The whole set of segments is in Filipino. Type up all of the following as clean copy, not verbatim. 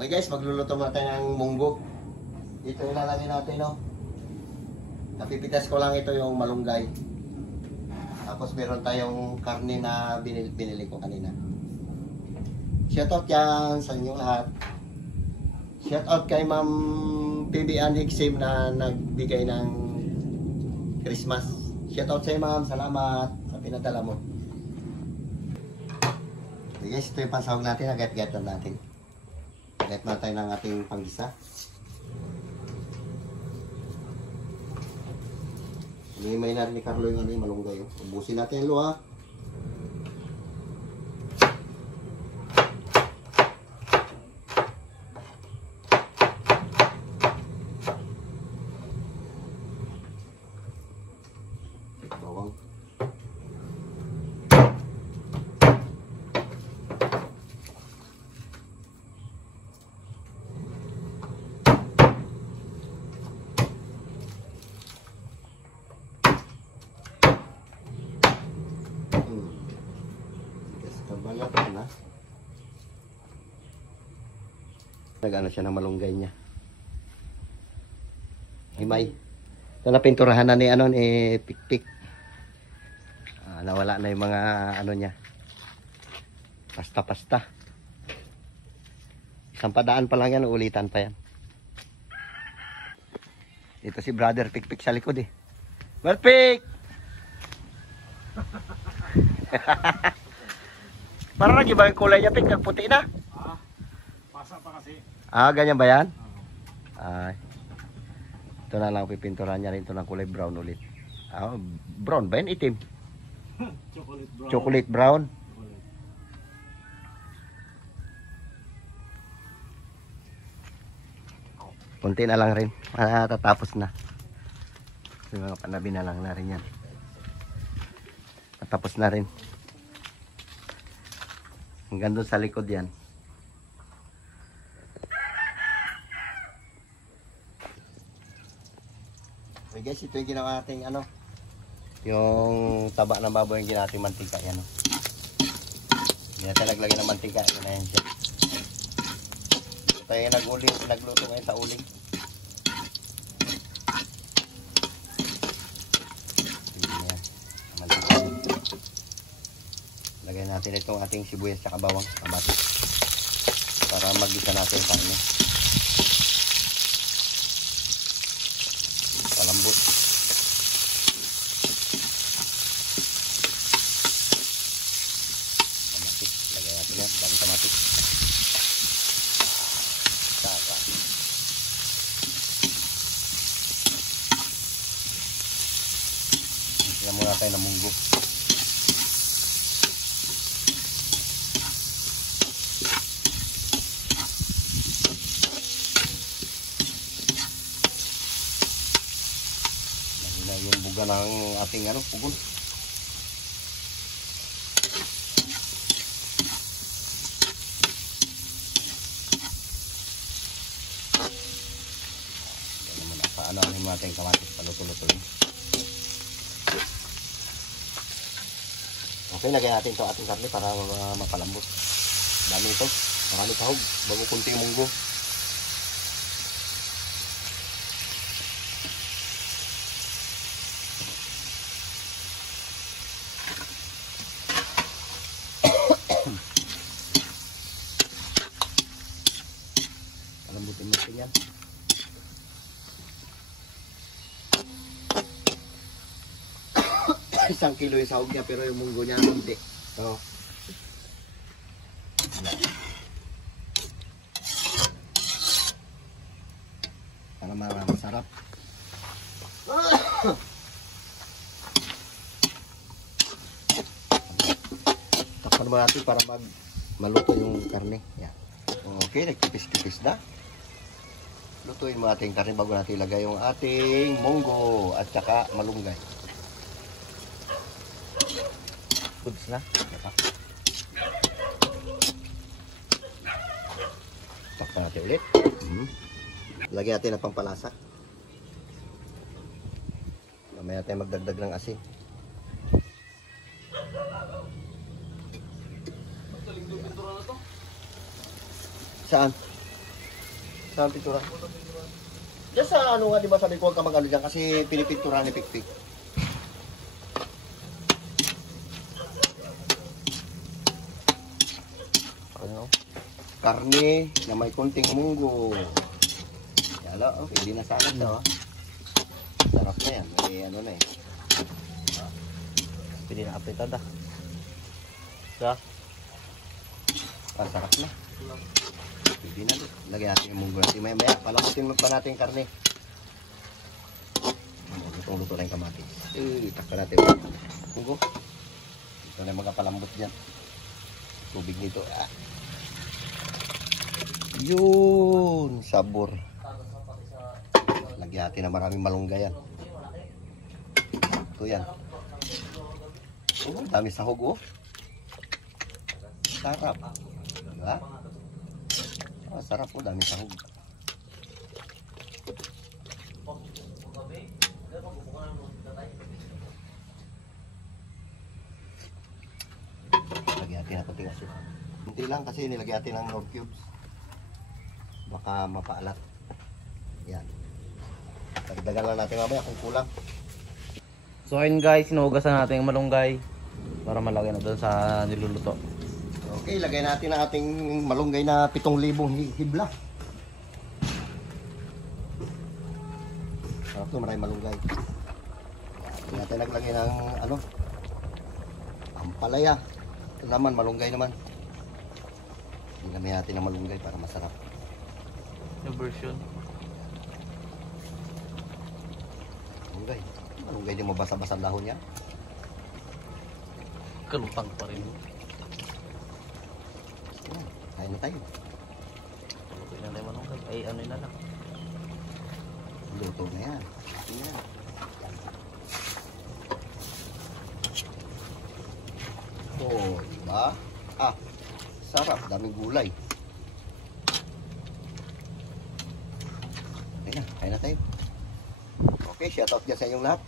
Okay guys, magluluto muna tayo ng munggo. Ito ilalagay natin, no? Napipitas ko lang ito yung malunggay. Tapos meron tayong karne na binili ko kanina. Shoutout yan sa inyong lahat. Shoutout kay Ma'am PB Anixim na nagbigay ng Christmas. Shoutout sa iyo, Ma'am. Salamat sa pinadala mo. Okay guys, ito yung pansahog natin. Agad-agad natin. Agad na tayo ng ating panggisa. May na rin ni Carlo yung malunggay. Ubusin natin yung luha. Bawang. Kabalat na. Nag-ano siya ng malunggay niya. Himay. Ito na pinturahan na ni Pikpik. Nawala na yung mga ano niya. Pasta-pasta. Isang padaan pa lang yan, ulitan pa yan. Ito si Brother Pikpik sa likod eh. Brother Para lagi ba yung kulay niya, Pik? Puti na? Pasa pa kasi. Ganyan ba yan? Ay. Ito na lang pipinturan niya rin ito ng kulay brown ulit. Brown ba yan? Itim? Chocolate brown. Chocolate brown. Kunti na lang rin. Tatapos na. Yung mga panabi na lang na rin yan. Tatapos na rin. Hanggang doon sa likod yan. Okay guys, ito yung ginawa natin yung taba ng baboy yung ginawa natin mantika yan. Hindi natin naglagay ng mantika. Yan na yan siya. Ito yung nagluto ngayon sa uling. Lagyan natin itong ating sibuyas at bawang kamatis para magisa natin yung karne. Palambot. Kamatis. Lagyan natin yan. Dami kamatis. Saka. Tingnan muna tayo ng munggo. Yung buga ng ating pugon. Yan naman paano natin kamatis paluto-luto. Okay, lagyan natin ito ating karne para mapalambot. Dami ito. Marami sahog. Bago kunti yung munggo. Palambutin natin yan. Isang kilo yung sahog niya pero yung munggo niya hindi. So, para masarap. Takpan mo natin para maluto yung karne. Yan. Okay, nagkipis-kipis na. Lutuin mo ating karne bago natin ilagay yung ating munggo at saka malunggay. Goods na. Takpan natin ulit. Lagyan natin ng pampalasa. Mamaya tayo magdagdag ng asin. Saan? Saan pintura? Diyan sa ano nga, di ba sabi ko huwag ka mag-ano dyan kasi pinipintura ni Pikpik. Ano? Karne na may konting munggo. Yala, oh, hindi na salad daw. Sarap na yan. May ano na eh. Pwede na apritada. Sa? Sarap na. Pwede na. Lagyan natin yung munggo natin. Maya-maya, palamutin mo pa natin yung karne. Lutong-luto na yung kamatis. Itakpa natin yung munggo. Ito na yung mga palambot dyan. Tubig nito. Yun, sabor. Lagyan natin na maraming malunggay yan. Ito yan. Oh, dami sahog oh. Sarap. Diba? Sarap oh, dami sahog. Lagyan natin na konting asin. Hindi lang kasi nilagyan natin ng Knorr cubes. Baka mapaalat. Yan. Dagdagan lang natin mamaya kung kulang. So ayun guys, sinuhugasan natin yung malunggay para malagay na doon sa niluluto. Okay, lagay natin ang ating malunggay na 7,000 hibla. Sarap to, maraming malunggay. Hindi natin naglagay ng ano, ampalaya. Ito naman, malunggay naman. Ilagay natin ng malunggay para masarap. Yung version. Malunggay. Malunggay din mo basa-basa ang dahon niya. Kalutang pa rin. Yan, kain na tayo. Luto na tayo malunggay. Ay ano na lang. Luto na yan. Yan. Oh, diba? Sarap. Daming gulay. Kain na tayo. Okay, shoutout dyan sa inyong lahat.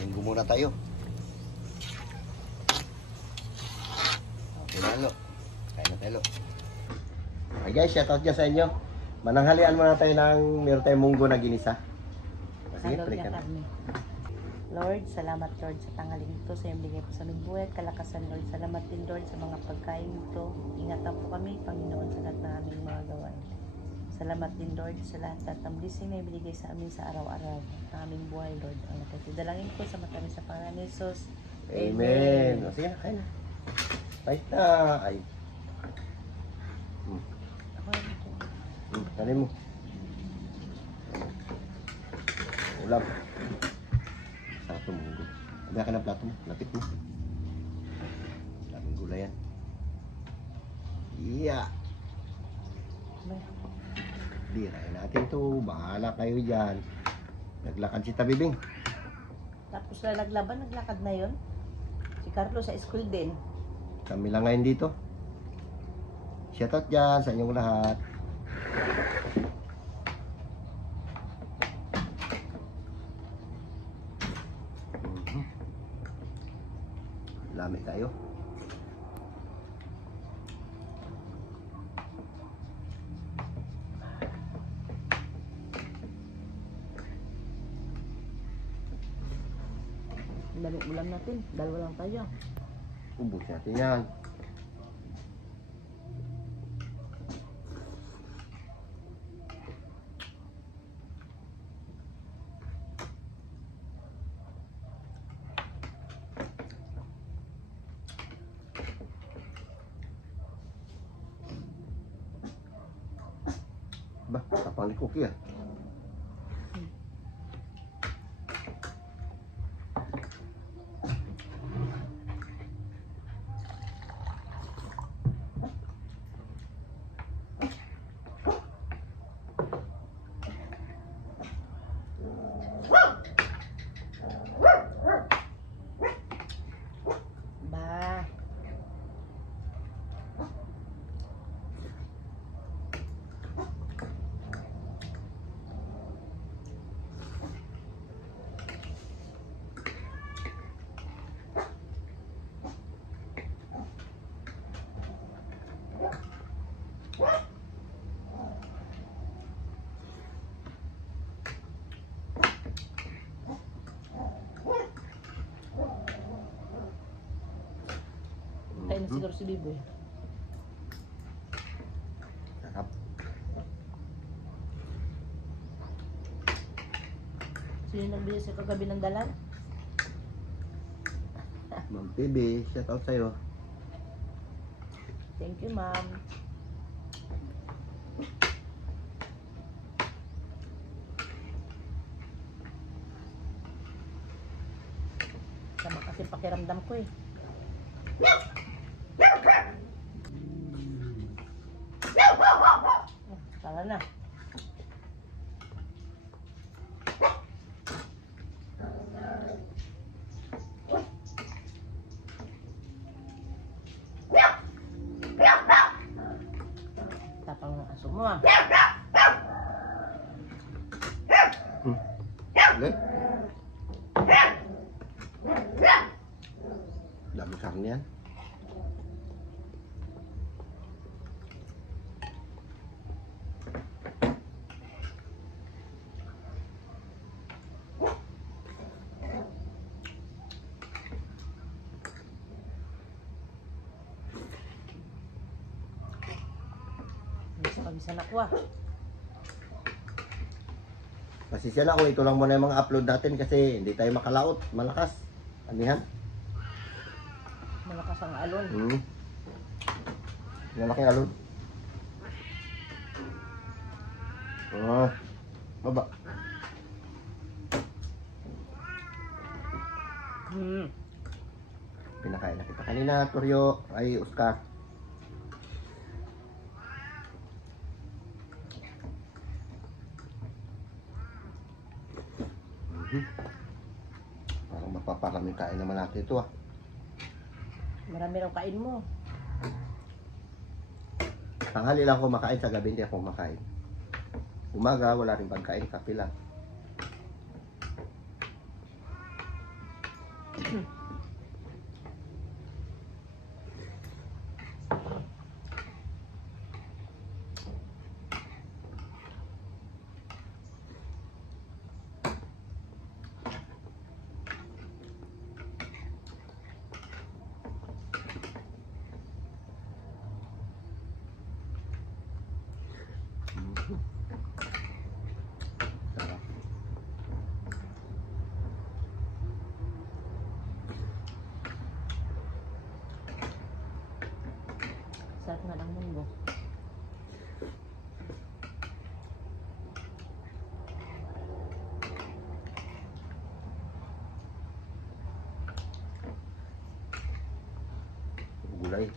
Linggo muna tayo. Okay na, Lo. Kain na tayo, Lo. Okay guys, shoutout dyan sa inyo. Mananghalian muna tayo ng meron tayong munggo na ginisa. Sige, Salud pray niya ka na. kami. Lord, salamat Lord sa tanghaling ito sa iyong bigay po sa aming buhay at kalakasan Lord. Salamat din Lord sa mga pagkain ito. Ingatan po kami, Panginoon, sa lahat ng aming mga gawain. Salamat din Lord sa lahat ng blessing na ibinigay sa amin sa araw-araw ng aming buhay Lord. Ang dalangin ko sa mata sa pangalan ni Jesus. Amen. O, sige na, kain na. Right na. Ay. Ako rin ito. Kanin mo. Ulam. Sarap ng munggo. Sabi ka ng plato mo. Lapit mo. Daming gulay yan. Yeah. Dirain natin to. Bahala kayo dyan. Naglakad si Tabibing. Tapos na naglaban, naglakad na yon. Si Carlo sa school din. Kami lang ngayon dito. Shoutout dyan sa inyong lahat. Lami tayo. Daming ulam natin. Dalawa lang tayo. Ubus natin yan. Ba, tapang ni Cookie ah. Ba. si Biboy. Sarap. Sino nagbili sa kagabi ng dalan? Ma'am PB, shout out sa'yo. Thank you, ma'am. Sama kasi pakiramdam ko eh. Oh, tara na. Tapang ng aso mo ah. Okay? Dami karne yan. Bisa ako ah. Pasisya na kung ito lang muna yung mga upload natin kasi hindi tayo makalaot. Malakas. Anihan? Malakas ang alon. Malaking alon. Oh, baba. Pinakain na kita kanina, Turyo. Ay, Oscar. Parang mapaparami kain naman natin ito ah. Marami raw kain mo. Tanghali lang ako makain, sa gabi hindi ako makain. Umaga, wala rin pagkain, kape lang. Sarap. Sarap nga ng munggo. Gulay.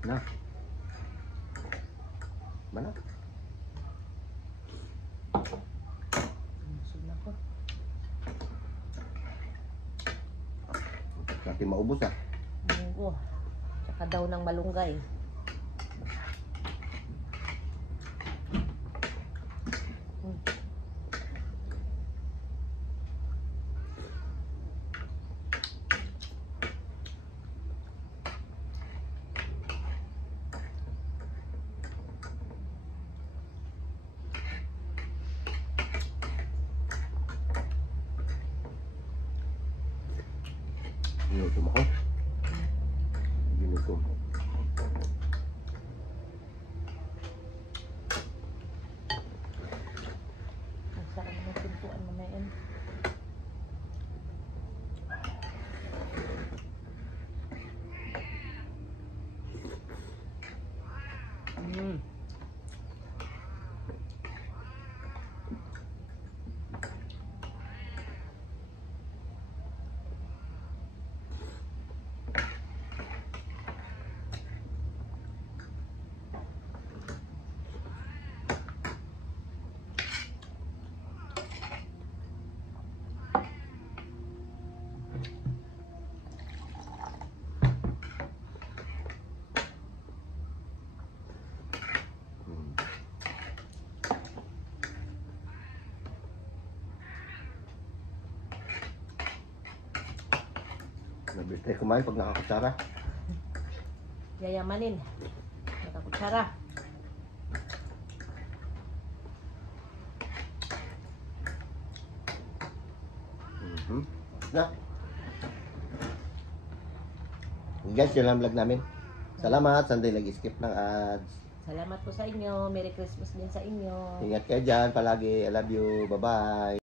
Na. Mana? Busog na ko. Natin maubos ah. Munggo. Tsaka daw ng malunggay. Ginutom ako. Ginutom. Ang sarap ng pintuan mo na yan. Mabilis tayo kumain pag nakakutsara. Yayamanin. Nakakutsara. Na. Guys, yun lang vlog namin. Salamat, Sunday nag-skip ng ads. Salamat po sa inyo. Merry Christmas din sa inyo. Ingat kayo dyan palagi. I love you. Bye-bye.